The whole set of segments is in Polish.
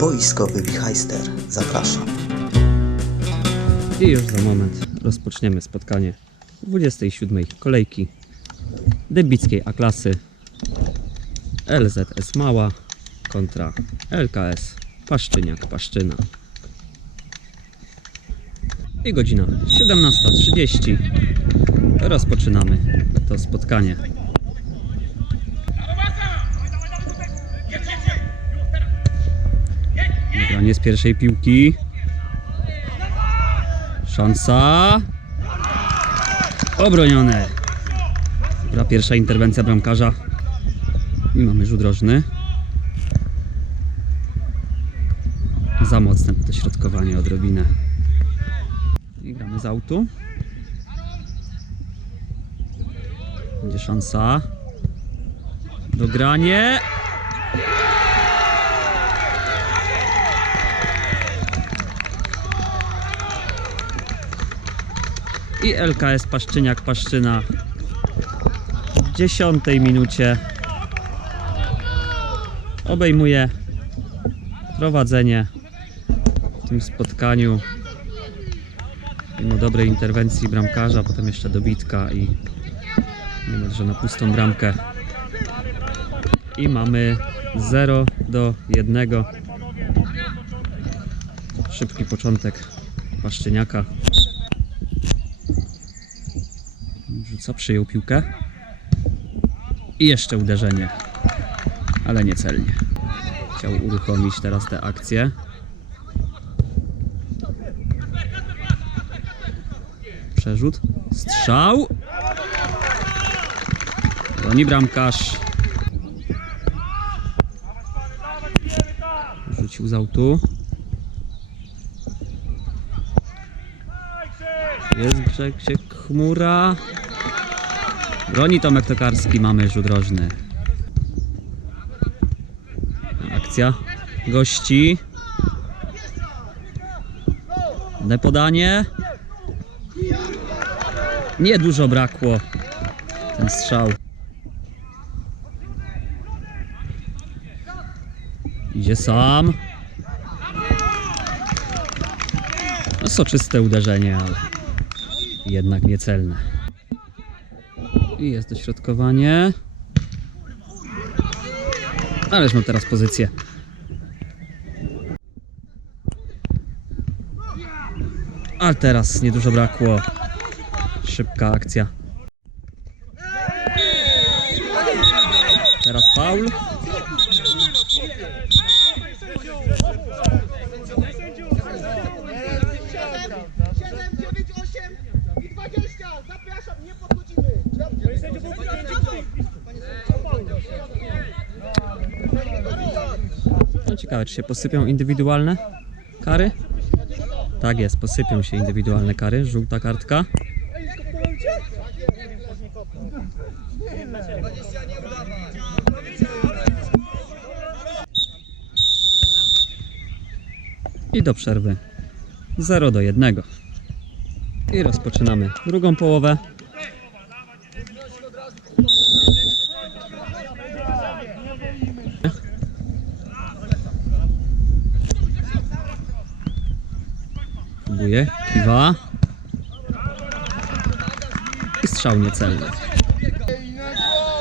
Boiskowy Wichajster. Zapraszam. I już za moment rozpoczniemy spotkanie 27 kolejki debickiej A-klasy LZS Mała kontra LKS Paszczyniak Paszczyna. I godzina 17.30 rozpoczynamy to spotkanie. Nagranie z pierwszej piłki. Szansa. Obronione. Dobra, pierwsza interwencja bramkarza. I mamy rzut rożny. Za mocne dośrodkowanie odrobinę. I gramy z autu. Będzie szansa. Dogranie. I LKS Paszczyniak Paszczyna w dziesiątej minucie. Obejmuje prowadzenie w tym spotkaniu. Mimo dobrej interwencji bramkarza, potem jeszcze dobitka i niemalże na pustą bramkę. I mamy 0 do 1 szybki początek Paszczyniaka Rzuca, przyjął piłkę. I jeszcze uderzenie. Ale niecelnie. Chciał uruchomić teraz tę akcję. Przerzut. Strzał. Broni bramkarz. Rzucił z autu. Jest Grzesiek Chmura. Broni Tomek Tokarski, mamy rzut rożny. Akcja gości. Ne podanie. Nie dużo brakło. Ten strzał. Idzie sam. No, soczyste uderzenie, ale jednak niecelne. I jest dośrodkowanie. Ależ mam teraz pozycję. Ale teraz niedużo brakło. Szybka akcja. Teraz faul. No ciekawe, czy się posypią indywidualne kary? Tak jest, posypią się indywidualne kary. Żółta kartka. I do przerwy 0 do 1. I rozpoczynamy drugą połowę. Próbuje, kiwa. I strzał niecelny.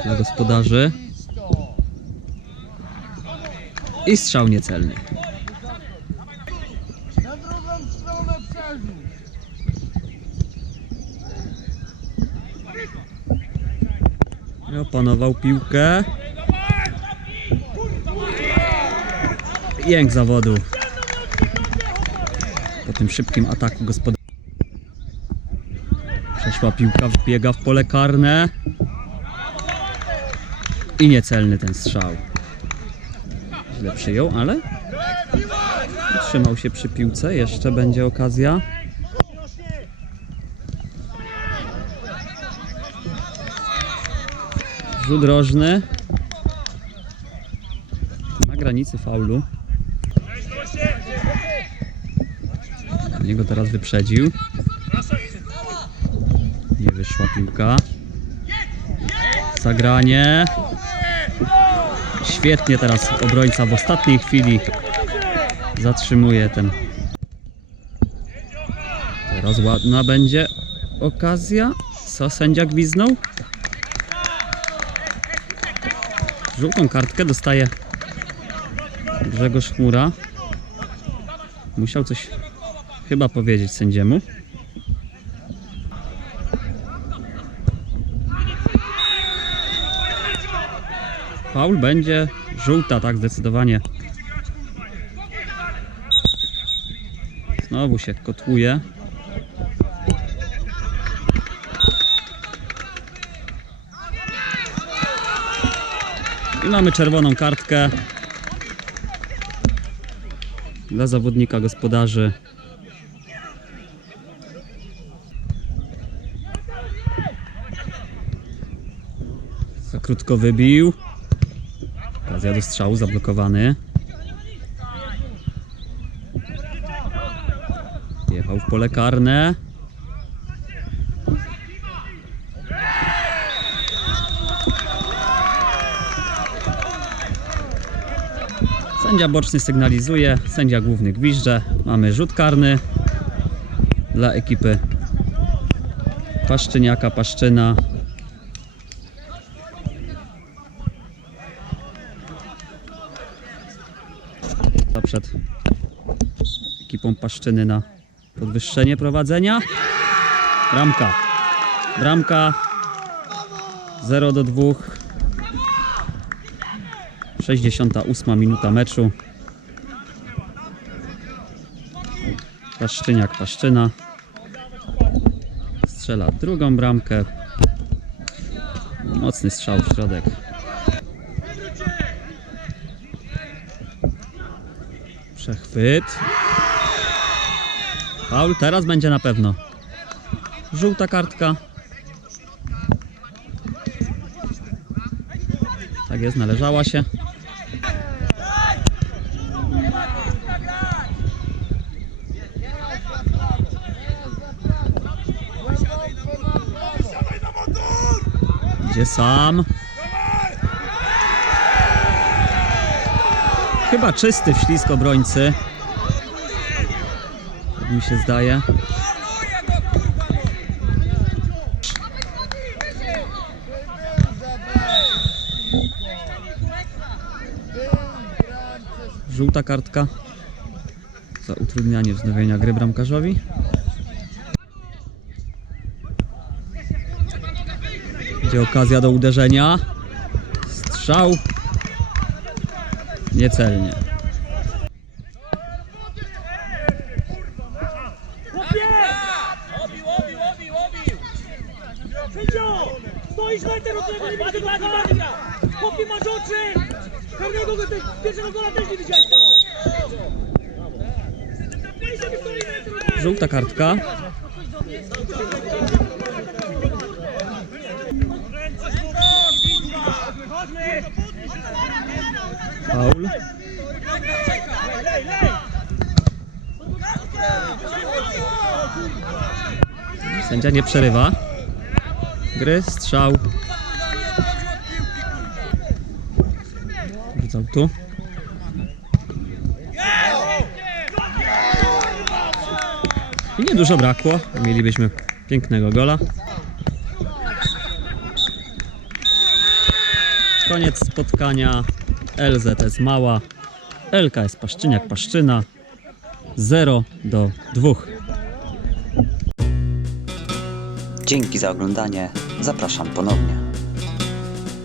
Dla gospodarzy. I strzał niecelny. I Opanował piłkę. Jęk zawodu. Po tym szybkim ataku gospodarza. Przeszła piłka, wbiega w pole karne. I niecelny ten strzał. Źle przyjął, ale trzymał się przy piłce. Jeszcze będzie okazja. Rzut rożny. Na granicy faulu. Niego teraz wyprzedził. Nie wyszła piłka. Zagranie. Świetnie teraz obrońca w ostatniej chwili zatrzymuje ten. Teraz ładna będzie okazja. Co sędzia gwiznął? Żółtą kartkę dostaje Grzegorz Chmura. Musiał coś chyba powiedzieć sędziemu. Faul będzie żółta, tak zdecydowanie. Znowu się kotłuje. I mamy czerwoną kartkę dla zawodnika gospodarzy. Krótko wybił. Okazja do strzału zablokowany. Jechał w pole karne. Sędzia boczny sygnalizuje, sędzia główny gwizdże. Mamy rzut karny dla ekipy Paszczyniaka, Paszczyna. Przed ekipą Paszczyny na podwyższenie prowadzenia. Bramka. Bramka 0 do 2. 68 minuta meczu. Paszczyniak, Paszczyna. Strzela drugą bramkę. Mocny strzał w środek. Przechwyt. Paul teraz będzie na pewno. Żółta kartka. Tak jest, należała się. Idzie sam. Chyba czysty wślizg obrońcy. Tak mi się zdaje. Żółta kartka za utrudnianie wznowienia gry bramkarzowi. Będzie okazja do uderzenia. Strzał. Niecelnie. Nie widzisz tego gola! Chłopie masz oczy! Pewnego go tego pierwszego gola też nie widziałeś to! Żółta kartka. Faul. Sędzia nie przerywa. Gry, strzał. Wrzucał tu. I niedużo brakło. Mielibyśmy pięknego gola. Koniec spotkania. LZS mała. LKS Paszczyniak Paszczyna. 0 do 2. Dzięki za oglądanie. Zapraszam ponownie.